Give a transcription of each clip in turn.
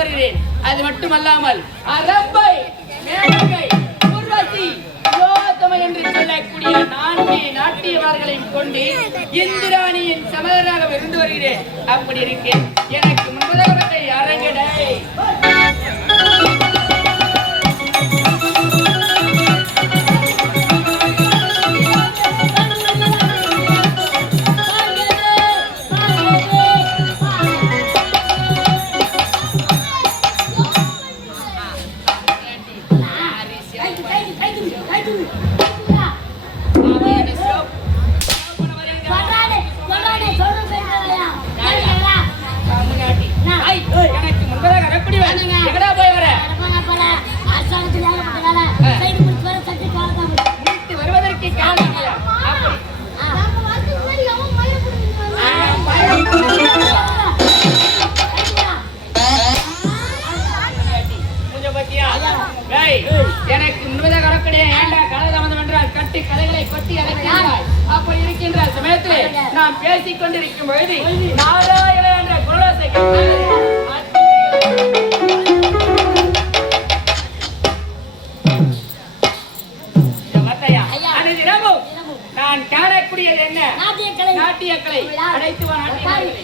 வருகிறேன். அது மட்டுமல்லாமல் அரப்பை மேலகை உர்வசி என்று நான்கு நாட்டியவார்களையும் கொண்டு இந்திராணியின் சமதராக இருந்து வருகிறேன். அப்படி இருக்கேன். எனக்கு கட்டு கதைகளை கொட்டி அடக்கினாய் அப்படி இருக்கின்ற சமயத்திலே நாம் பேசிக் கொண்டிருக்கும் பொழுது நாராயண என்ற குரலோசை நான் காணக்கூடியது என்ன? நாட்டியக்கலை. அனைத்து நாட்டிய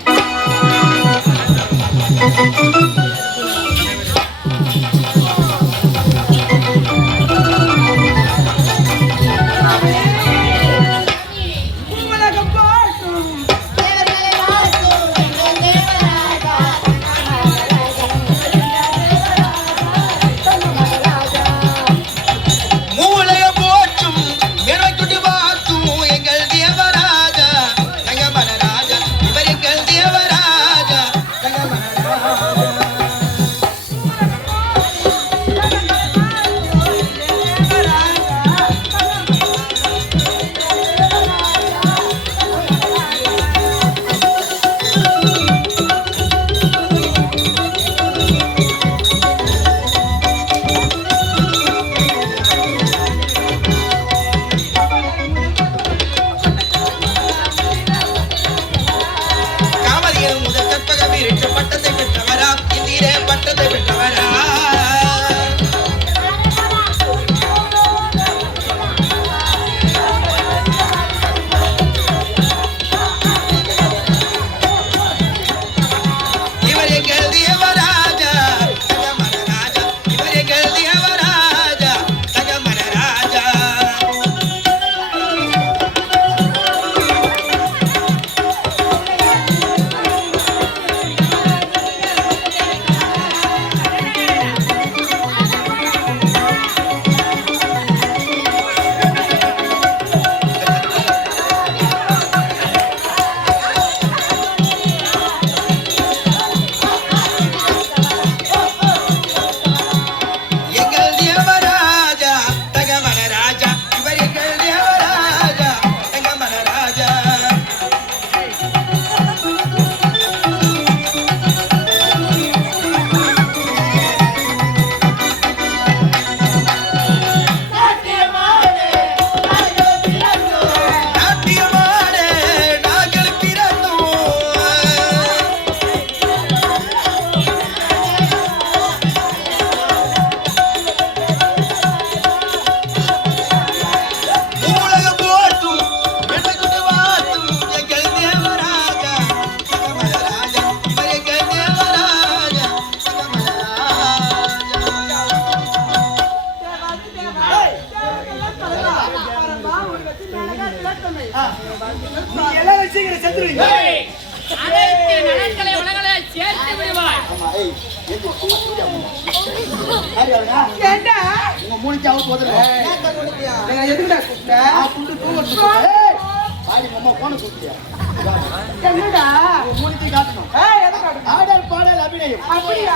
ஆடல் பாடல் அபிநயம். அப்படியா?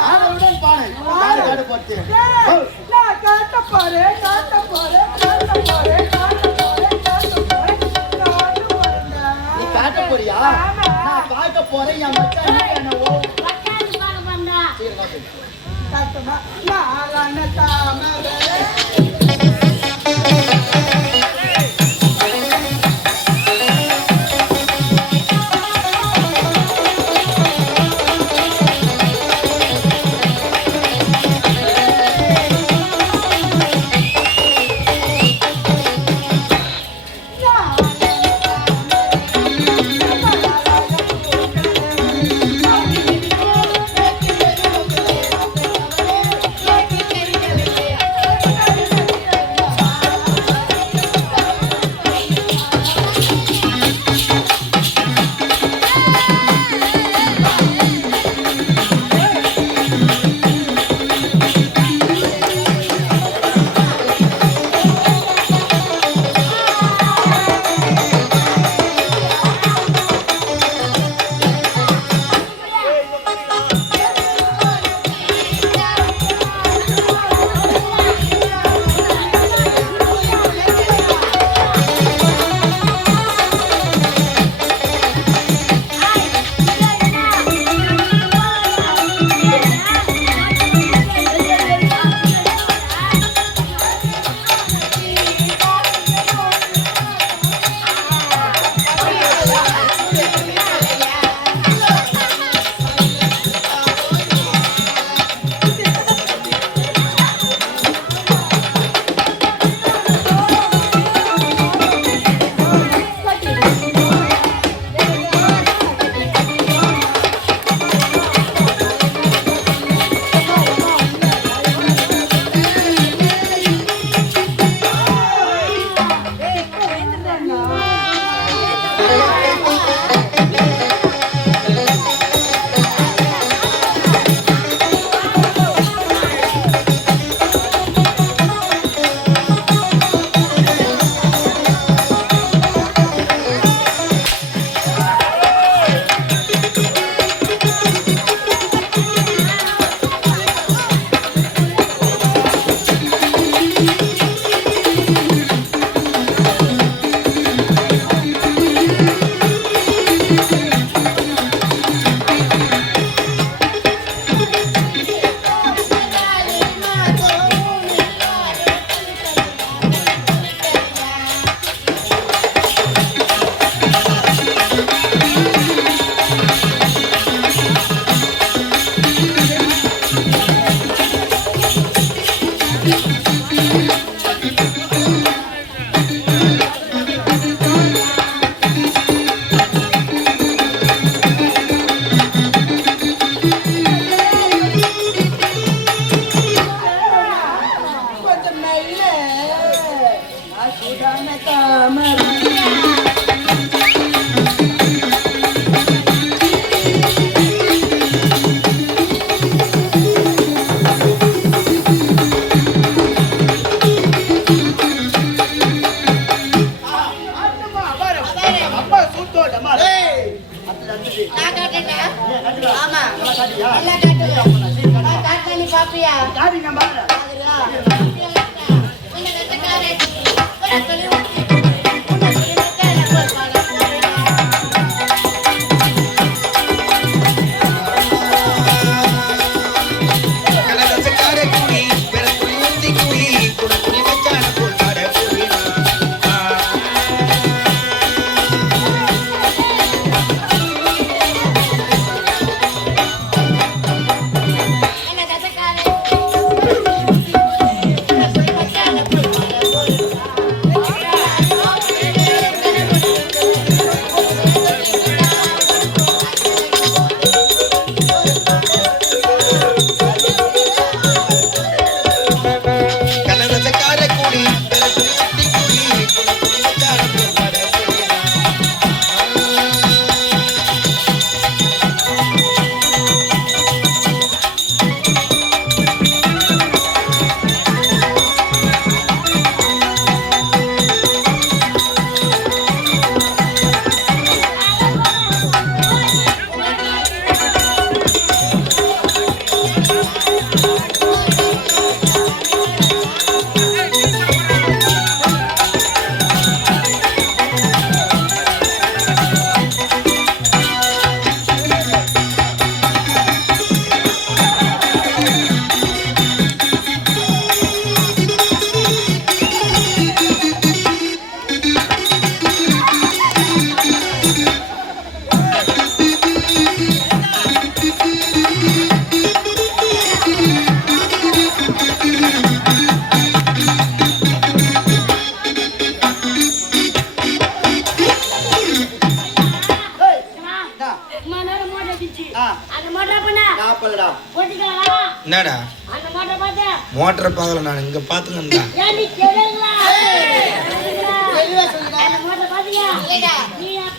பாடல். பாடு பாடு பார்த்து பாரு காட்ட காட்ட பாரு காட்ட பாரு போறியா? நான் பார்க்க போறேன் என் மச்சான் என்ன ஓ மச்சான் சரி காட்டு तत्व नारायण तामरे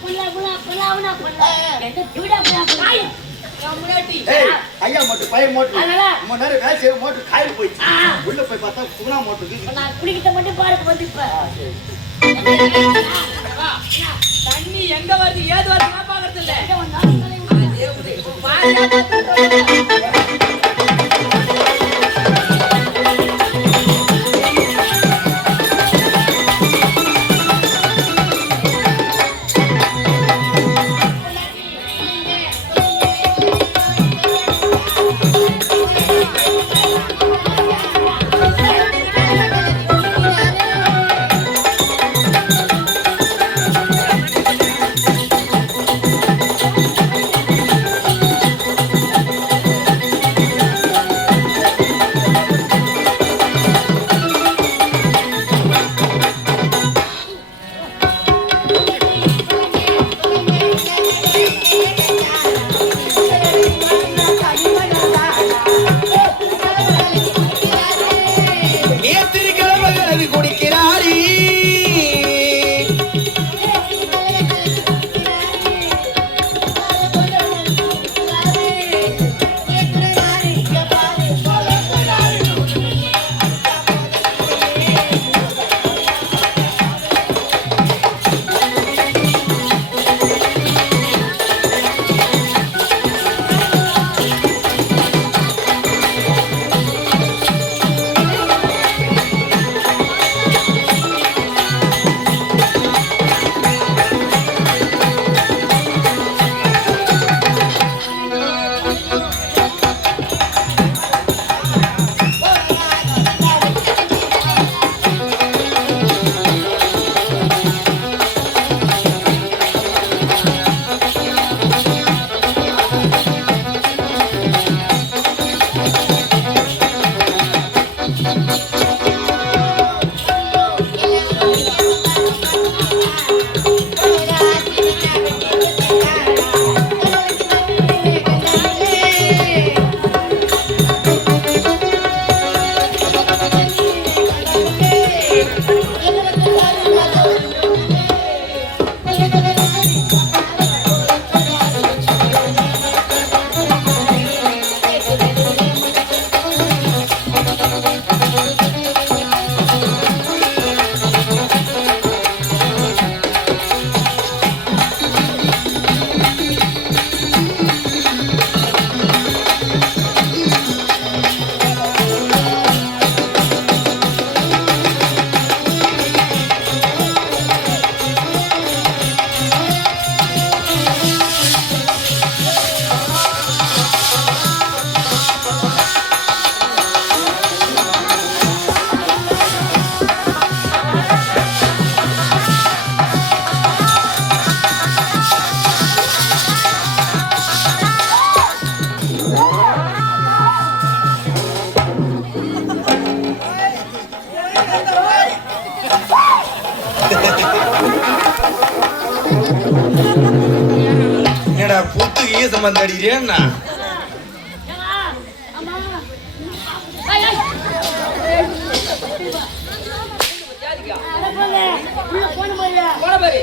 புள்ள, புள்ள. என் முன்னாடி. ஏய், ஐயா மோட்டர் பழைய மோட்டர் அதனால? ரொம்ப நேரம் வேலை செய்ய மோட்டர் காயில் போயிடுச்சு ஆ. உள்ள போய் பார்த்தா புனா மோட்டர் இப்ப நான் குடிக்கிட்ட மட்டும் பாரு வந்து இப்ப. வா. தண்ணி எங்க வருது ஏது வருது பாக்குறது இல்ல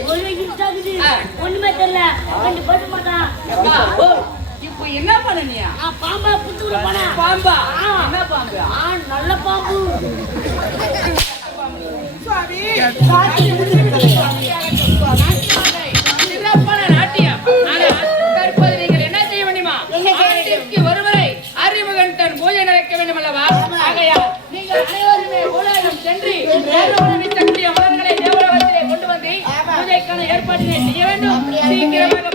ஒரே இருட்டாகுது. ஆ. ஒண்ணுமே தெரியல இப்போ என்ன பண்ண நீ நான் பாம்பா புத்து விட போனேன் பாம்பா ஆ. என்ன பாம்பு ஆ நல்ல பாம்பு சுவாமி தன்னுடைய மலர்களை தேவலோகத்திலே கொண்டு வந்து